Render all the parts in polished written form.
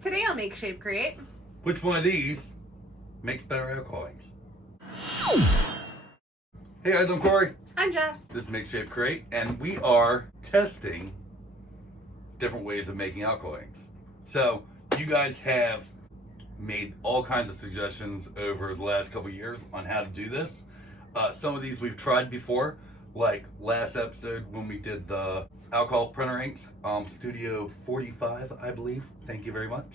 Today on Make Shape Create. Which one of these makes better alcohol inks? Hey guys, I'm Corey. I'm Jess. This is Make Shape Create, and we are testing different ways of making alcohol inks. So, you guys have made all kinds of suggestions over the last couple years on how to do this. Some of these we've tried before, like last episode when we did the alcohol printer inks, Studio 45, I believe. Thank you very much.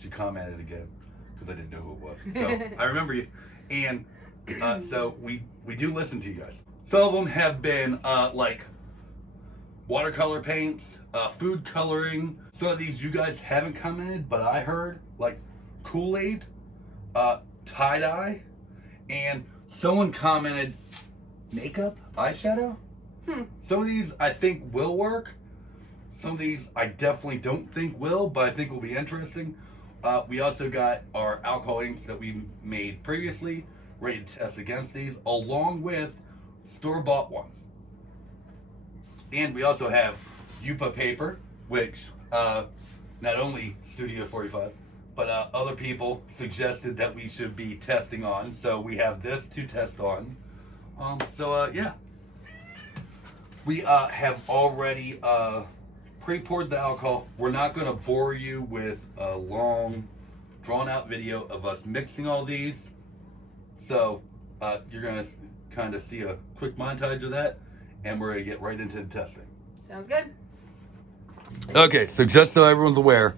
She commented again because I didn't know who it was. So I remember you. And so we do listen to you guys. Some of them have been like watercolor paints, food coloring. Some of these you guys haven't commented, but I heard like Kool-Aid, tie-dye, and someone commented makeup, eyeshadow. Some of these I think will work. Some of these I definitely don't think will, but I think will be interesting. We also got our alcohol inks that we made previously, ready to test against these, along with store-bought ones. And we also have Yupa paper, which not only Studio 45, but other people suggested that we should be testing on. So we have this to test on. Yeah. We have already pre-poured the alcohol. We're not going to bore you with a long, drawn-out video of us mixing all these. So you're going to kind of see a quick montage of that, and we're going to get right into the testing. Sounds good. Okay, so just so everyone's aware,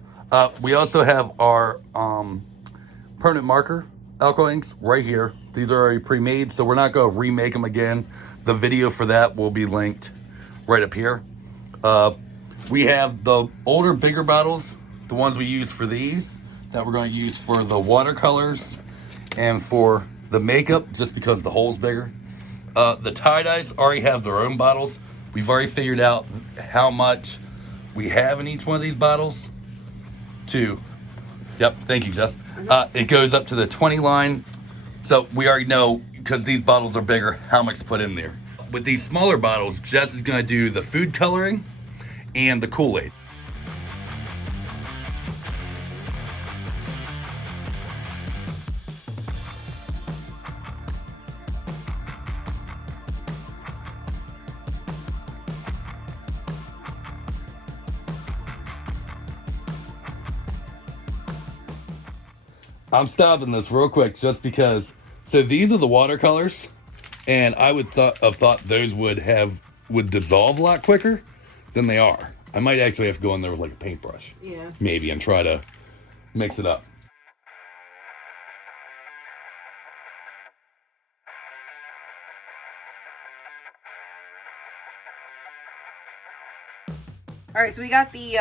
we also have our permanent marker alcohol inks right here. These are already pre-made, so we're not going to remake them again. The video for that will be linked right up here. We have the older, bigger bottles, the ones we use for these, that we're going to use for the watercolors and for the makeup, just because the hole's bigger. The tie-dyes already have their own bottles. We've already figured out how much we have in each one of these bottles. Yep, thank you, Jess. It goes up to the 20 line. So we already know, because these bottles are bigger, how much to put in there. With these smaller bottles, Jess is going to do the food coloring and the Kool-Aid. I'm stopping this real quick just because, so these are the watercolors, and I would have thought those would dissolve a lot quicker than they are. I might actually have to go in there with like a paintbrush. Yeah. Maybe, and try to mix it up. All right, so we got the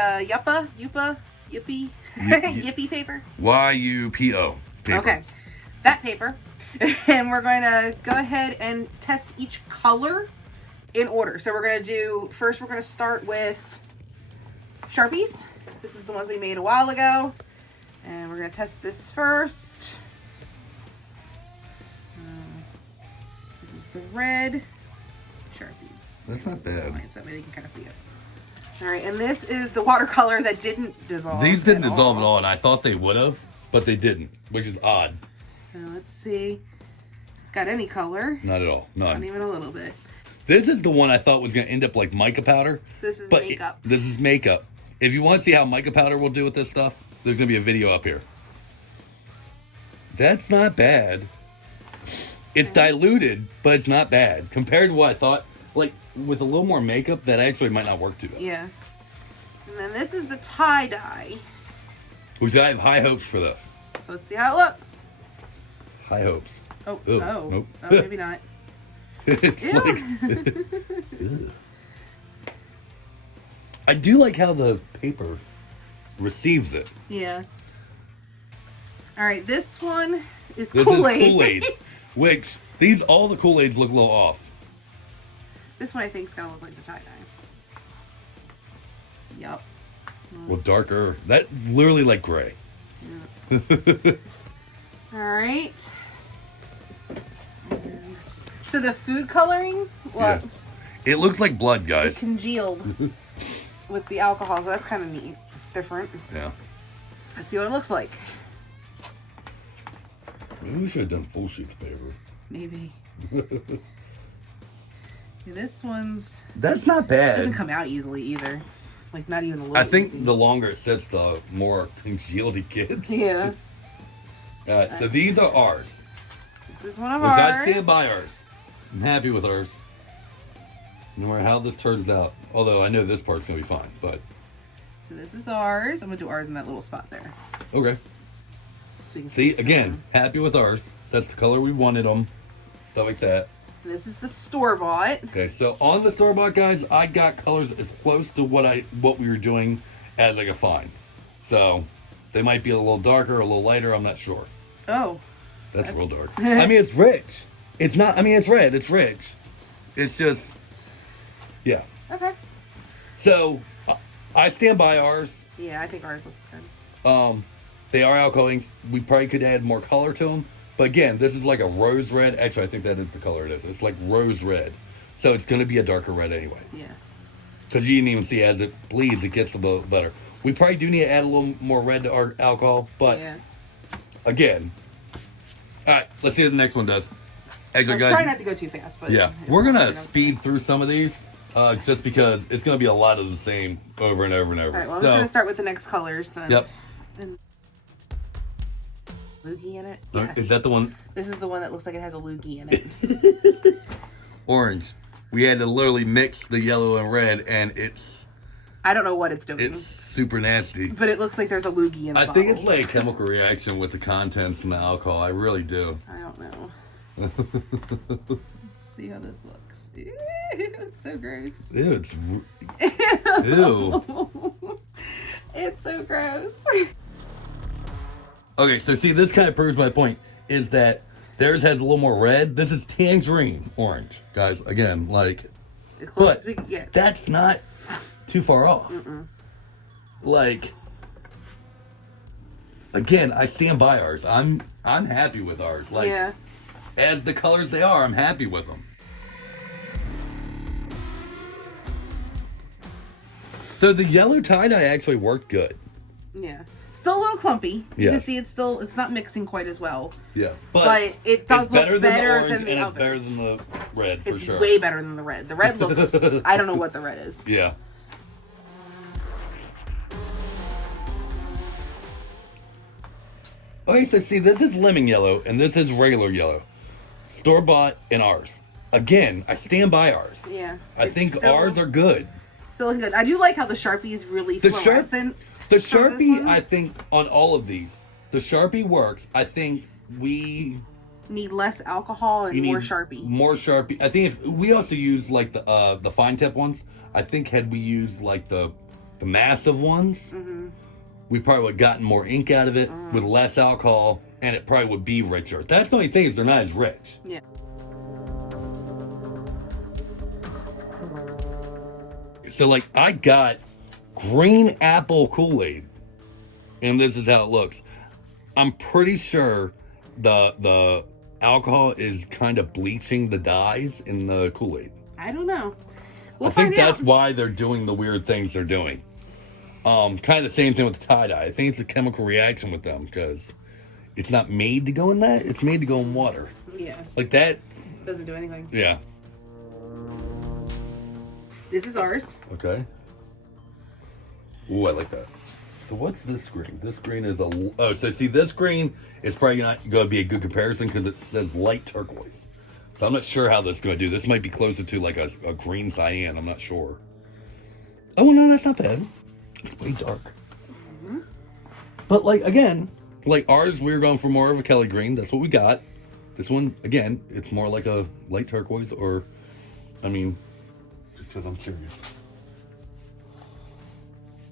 Yippee paper. YUPO paper. Okay, that paper. And we're going to go ahead and test each color in order. So we're going to do, first we're going to start with Sharpies. This is the ones we made a while ago. And we're going to test this first. This is the red Sharpie. That's not bad. Line so you can kind of see it. All right, and this is the watercolor that didn't dissolve. These didn't dissolve at all, and I thought they would have, but they didn't, which is odd. So let's see if it's got any color. Not at all. None. Not even a little bit. This is the one I thought was going to end up like mica powder. So this is makeup. This is makeup. If you want to see how mica powder will do with this stuff, there's going to be a video up here. That's not bad. It's diluted, but it's not bad. Compared to what I thought, like with a little more makeup, that actually might not work too bad. Yeah. And then this is the tie-dye. Which I have high hopes for this. So let's see how it looks. High hopes. Oh, Ugh, oh. nope. Oh, maybe not. It's Ew. like... Ugh. I do like how the paper receives it. Yeah. All right, this one is This Kool-Aid. is Kool-Aid, which all the Kool-Aids look a little off. This one I think is gonna look like the tie-dye. Yup. Well, darker. That's literally like gray. Yeah. All right. So the food coloring, well, Yeah. It looks like blood, it guys. congealed with the alcohol, so that's kind of neat, different. Yeah. Let's see what it looks like. Maybe we should have done full sheets of paper. Maybe. This one's... That's not bad. Doesn't come out easily either. Like, not even a little I think easy. the longer it sits, the more congealed it gets. Yeah. Alright, so these are ours. This is one of Which ours. I stand by ours. I'm happy with ours. No matter how this turns out. Although I know this part's going to be fine, but... So this is ours. I'm going to do ours in that little spot there. Okay. So we can See, some. again, happy with ours. That's the color we wanted them. Stuff like that. This is the store-bought. Okay, so on the store-bought, guys, I got colors as close to what we were doing as I could find. So, they might be a little darker, a little lighter, I'm not sure. Oh. That's real dark. I mean, it's rich. It's not, I mean, it's red, it's rich. It's just, yeah. Okay. So, I stand by ours. Yeah, I think ours looks good. They are alcohol inks. We probably could add more color to them. But again, this is like a rose red. Actually, I think that is the color it is. It's like rose red. So it's going to be a darker red anyway. Yeah. Because you didn't even see as it bleeds, it gets a little better. We probably do need to add a little more red to our alcohol. But yeah. Again. All right, let's see what the next one does. Actually, I was guys. trying not to go too fast. But Yeah. We're going to speed through some of these. Just because it's going to be a lot of the same over and over and over. All right, well, I'm just going to start with the next colors then. Yep. And loogie in it? Yes. Is that the one? This is the one that looks like it has a loogie in it. Orange. We had to literally mix the yellow and red, and it's I don't know what it's doing. It's super nasty. But it looks like there's a loogie in the bottle. I think it's like a chemical reaction with the contents and the alcohol. I really do. I don't know. Let's see how this looks. Ew, it's so gross. Ew, it's... Ew. It's so gross. Okay, so see, this kind of proves my point, is that theirs has a little more red. This is tangerine orange, guys. Again, like... As close But as we can get. that's not too far off. Like... Again, I stand by ours. I'm happy with ours. Like, yeah. As the colors they are, I'm happy with them. So the yellow tie-dye actually worked good. Yeah. Still a little clumpy. You can Yes. see it's not mixing quite as well. Yeah. But it does it's look better better than than the and it's others. better than the red, for It's sure. way better than the red. The red looks... I don't know what the red is. Yeah. Okay, so see, this is lemon yellow, and this is regular yellow. Store-bought and ours. Again, I stand by ours. Yeah. I think ours are good. Still looking good. I do like how the Sharpie is really The fluorescent. The on this Sharpie, one. I think, on all of these, the Sharpie works. I think we Need less alcohol and more Sharpie. More Sharpie. I think if we also use like the fine tip ones. I think had we used like the massive ones, we probably would have gotten more ink out of it with less alcohol, and it probably would be richer. That's the only thing, is they're not as rich. Yeah. So like I got green apple Kool-Aid, and this is how it looks. I'm pretty sure the alcohol is kind of bleaching the dyes in the Kool-Aid. I don't know. We'll I think find out. that's why they're doing the weird things they're doing. Kind of the same thing with the tie-dye. I think it's a chemical reaction with them, because it's not made to go in that. It's made to go in water. Yeah. Like that. Doesn't do anything. Yeah. This is ours. Okay. Ooh, I like that. So what's this green? This green is so see, this green is probably not going to be a good comparison because it says light turquoise. So I'm not sure how this is going to do. This might be closer to like a green cyan. I'm not sure. Oh, no, that's not bad. It's way dark. But like, again, like ours, we were going for more of a Kelly green. That's what we got. This one, again, it's more like a light turquoise, or, I mean, just because I'm curious.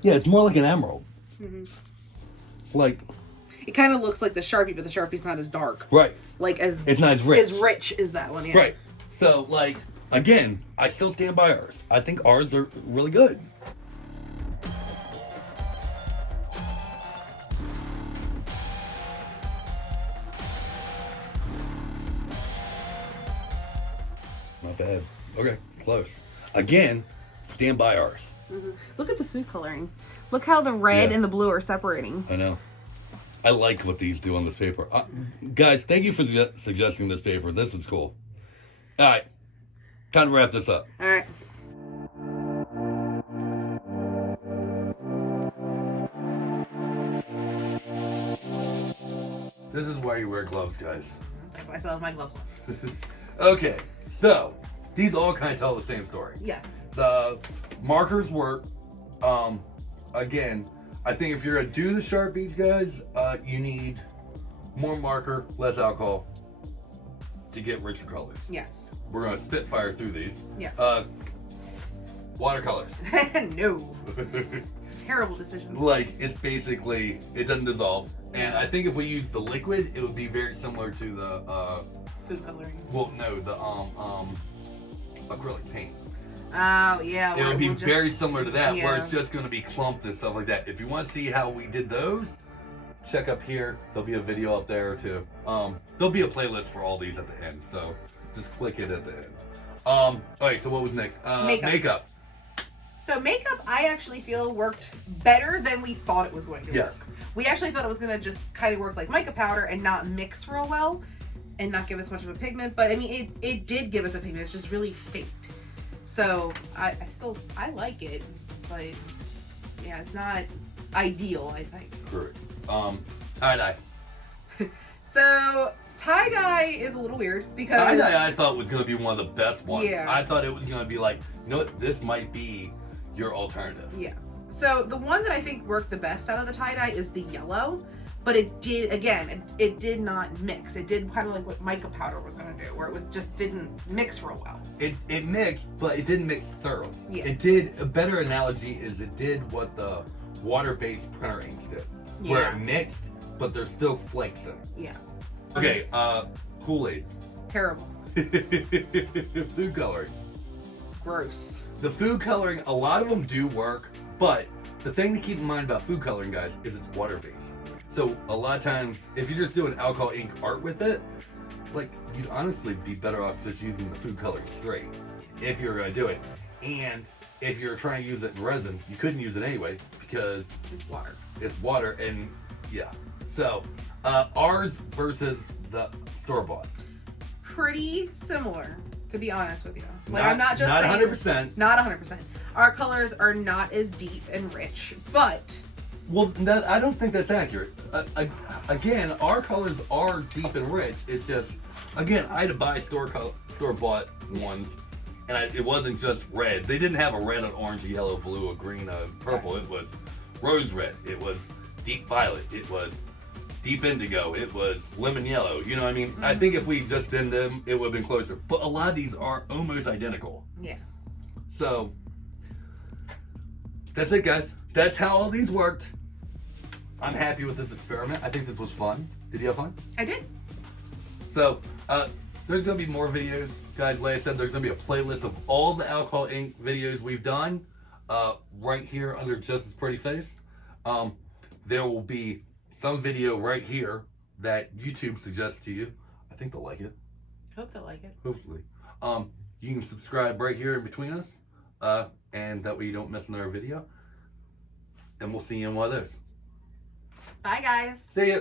Yeah, it's more like an emerald. Like, It kind of looks like the Sharpie, but the Sharpie's not as dark. right. Like It's not as rich. As rich as that one, yeah. Right. So, like, again, I still stand by ours. I think ours are really good. Not bad. Okay, close. Again, stand by ours. Look at the food coloring. Look how the red Yeah. and the blue are separating. I know. I like what these do on this paper. Guys, thank you for suggesting this paper. This is cool. All right. Time to wrap this up. All right. This is why you wear gloves, guys. I still have my gloves on. Okay, so these all kind of tell the same story. Yes. The markers work. Again, I think if you're gonna do the Sharpies, guys, you need more marker, less alcohol to get richer colors. Yes. We're gonna spitfire through these. Yeah. Watercolors. No. Terrible decision. Like, it's basically, it doesn't dissolve. And I think if we use the liquid, it would be very similar to the food coloring. well, no, the acrylic paint. Oh yeah. It would be very similar to that, where yeah. it's just going to be clumped and stuff like that. If you want to see how we did those, check up here. There'll be a video up there too. There'll be a playlist for all these at the end, so just click it at the end. All right. So what was next? Makeup. So makeup, I actually feel worked better than we thought it was going to Yes. work. We actually thought it was going to just kind of work like mica powder and not mix real well and not give us much of a pigment. But I mean, it did give us a pigment. It's just really faked. So I like it, but yeah, it's not ideal, I think. Correct. Tie-dye. So tie-dye is a little weird because Tie-dye I thought was going to be one of the best ones. Yeah. I thought it was going to be like, you know what, this might be your alternative. Yeah. So the one that I think worked the best out of the tie-dye is the yellow, but it did, again, it did not mix. It did kind of like what mica powder was going to do, where it was just didn't mix real well. It mixed, but it didn't mix thoroughly. Yeah. It did, a better analogy is it did what the water-based printer inks did. Where Yeah. it mixed, but there's still flakes in it. Yeah. Okay, Kool-Aid. Terrible. Food coloring. Gross. The food coloring, a lot of them do work, but the thing to keep in mind about food coloring, guys, is it's water-based. So a lot of times, if you're just doing alcohol ink art with it, like, you'd honestly be better off just using the food coloring straight, if you're gonna do it. And if you're trying to use it in resin, you couldn't use it anyway, because It's water. it's water, and yeah. So, ours versus the store-bought. Pretty similar, to be honest with you. Like, Not- I'm not just not saying, 100%. Not 100%. Our colors are not as deep and rich, but Well, I don't think that's accurate. Again, our colors are deep and rich. It's just, again, I had to buy store-bought ones, and it wasn't just red. They didn't have a red, an orange, a yellow, blue, a green, a purple. It was rose red. It was deep violet. It was deep indigo. It was lemon yellow. You know what I mean? I think if we just did them, it would have been closer. But a lot of these are almost identical. yeah. So, that's it, guys. That's how all these worked. I'm happy with this experiment. I think this was fun. Did you have fun? I did. So, there's going to be more videos. Guys, like I said, there's going to be a playlist of all the alcohol ink videos we've done right here under Jess's pretty face. There will be some video right here that YouTube suggests to you. I think they'll like it. Hope they'll like it. Hopefully. You can subscribe right here in between us, and that way you don't miss another video. And we'll see you in one of those. Bye, guys. See ya.